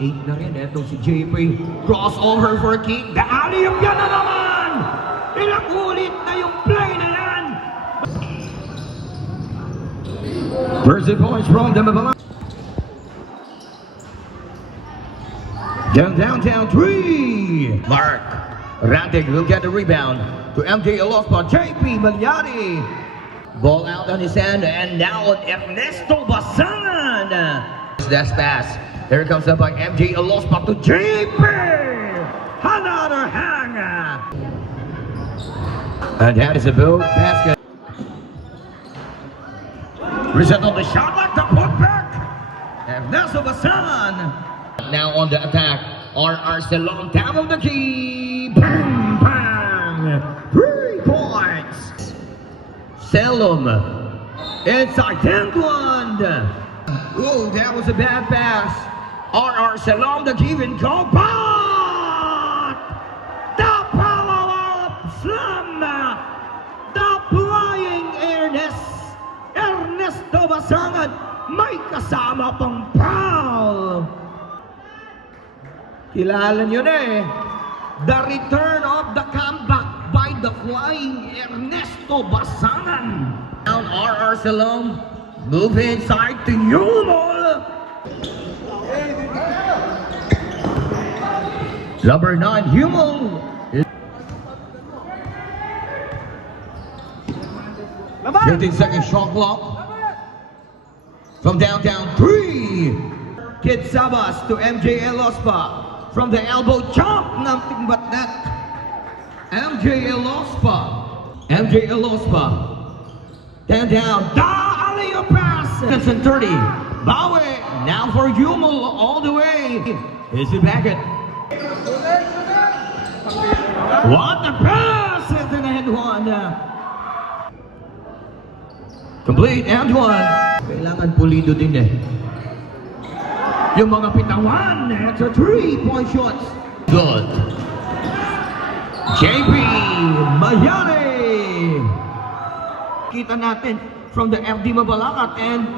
8 na rin. Ito si JP. Crossover for kick. The alley-oop yan na naman! Ilang ulit na yung play na yan! First points from the Mabalang. Downtown 3. Mark Rantig will get the rebound to MJ Elospa. JP Malyari. Ball out on his hand, and now Ernesto Basangan. That's pass. Here comes up by MJ Elospa to JP. Another hang. And that is a boot basket. Reset on the shot like the putback. Ernesto Basangan. Now on the attack. R.R. Salom down on the key. Bang, bang. 3 points. Salom inside Tangwand. Oh, that was a bad pass. R.R. Salom, the give and go. But the follow-up slam. The flying Ernesto Basangan. May kasama pang foul. Kilala nyo na eh. The return of the comeback by the flying Ernesto Basangan. Down R.R. Salom. Move inside to Yumol. Number 9, Yumol. 15-second shot clock. From downtown 3. Kid Sabas to MJ Elospa. From the elbow jump, nothing but net. MJ Elospa. MJ Elospa. Down. Alley-oop pass. That's in 30. Bawe. Now for Yumol all the way. Is it Beckett? What the pass is in hand one. Complete and one. Kailangan pulido din eh. Yung mga pitawan, it's a 3-point shots. Good. JP Mayari. Kita natin from the FD Mabalacat, and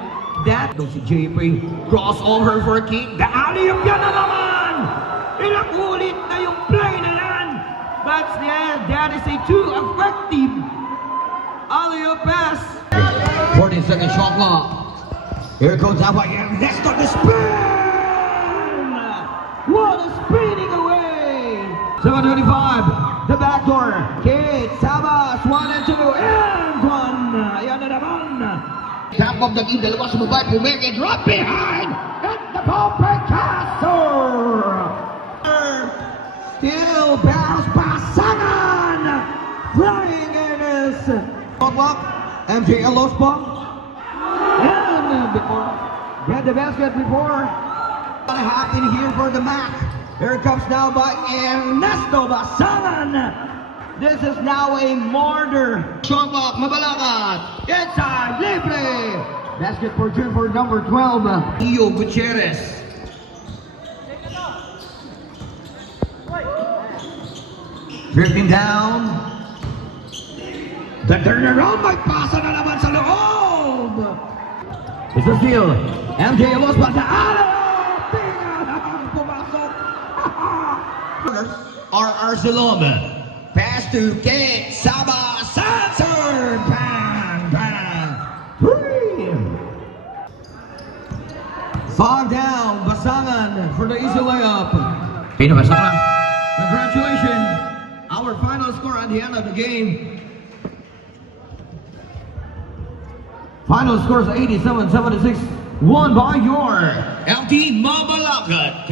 that si JP crossover for kick. The alley-oop yan na naman! Ilang ulit na yung play na yan. But yeah, that is a too effective alley-oop pass. 40-second shot clock. Here goes Abba Ernesto the spin! What a spinning away! 7:25, the back door. Kate Sabas, 1 and 2, and 1. Ayan na naman. Top of the key, dalawa sumabay, pumeke, drop behind, and the ball by Castor. Still bounce Basangan. Flying in his block. MJ Elospa. And before, get the basket before. What happened here for the Mac? Here it comes now by Ernesto Basangan. This is now a mortar. Shot clock, Mabalacat. Inside, libre. Basket for number 12, Iyo Gutierrez. Drifting down. The turnaround by pasa na naman sa loob. It's a steal. MJ Elospa sa alaw. R.R. Salom. Pass to Kate Sabas. Answer. Bang, bang. 5 down. Basangan for the easy layup. Congratulations. Our final score at the end of the game. Final score is 87-76. Won by your LT Mabalacat.